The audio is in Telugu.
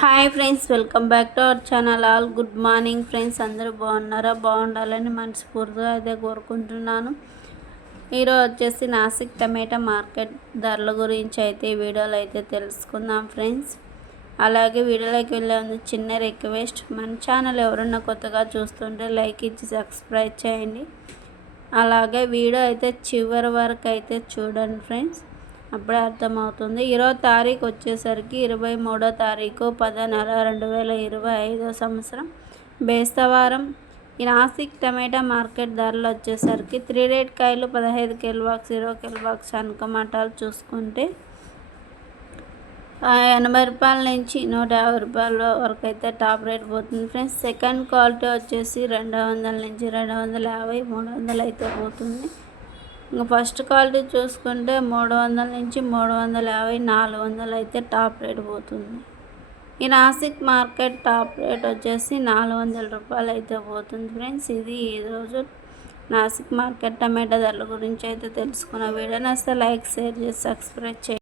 Hi friends welcome back to our channel. All good morning friends అందరూ బాగున్నారా? బాగుండాలని మనస్ఫూర్తిగా అయితే కోరుకుంటున్నాను. ఈరోజు వచ్చేసి నాసిక్ టమాటా మార్కెట్ ధరల గురించి అయితే వీడియోలు అయితే తెలుసుకుందాం ఫ్రెండ్స్. అలాగే వీడియోలోకి వెళ్ళే ముందు చిన్న రిక్వెస్ట్ మన ఛానల్ ఎవరన్నా కొత్తగా చూస్తుంటే లైక్ ఇచ్చి సబ్స్క్రైబ్ చేయండి. అలాగే వీడియో అయితే చివరి వరకు అయితే చూడండి ఫ్రెండ్స్. అప్పుడే అర్థమవుతుంది. ఇరవై తారీఖు వచ్చేసరికి ఇరవై మూడో తారీఖు పదో నెల రెండు వేల ఇరవై ఐదో సంవత్సరం. బేస్తవారం ఈ నాసిక్ టమాటా మార్కెట్ ధరలు వచ్చేసరికి త్రీ రేట్ కాయలు పదహైదు కిలో బాక్స్ ఇరవై కిలో బాక్స్ అనుకమాటాలు చూసుకుంటే ఎనభై రూపాయల నుంచి నూట యాభై రూపాయల వరకు అయితే టాప్ రేట్ పోతుంది ఫ్రెండ్స్. సెకండ్ క్వాలిటీ వచ్చేసి రెండు వందల నుంచి రెండు వందల యాభై మూడు వందలు అయితే పోతుంది. ఇంకా ఫస్ట్ క్వాలిటీ చూసుకుంటే మూడు వందల నుంచి మూడు వందల యాభై నాలుగు వందలు అయితే టాప్ రేట్ పోతుంది. ఈ నాసిక్ మార్కెట్ టాప్ రేట్ వచ్చేసి నాలుగు వందల రూపాయలు అయితే పోతుంది ఫ్రెండ్స్. ఇది ఈరోజు నాసిక్ మార్కెట్ టమాటా ధరల గురించి అయితే తెలుసుకున్న వీడియో. నస్తే లైక్ షేర్ చేసి సబ్స్క్రైబ్ చేయండి.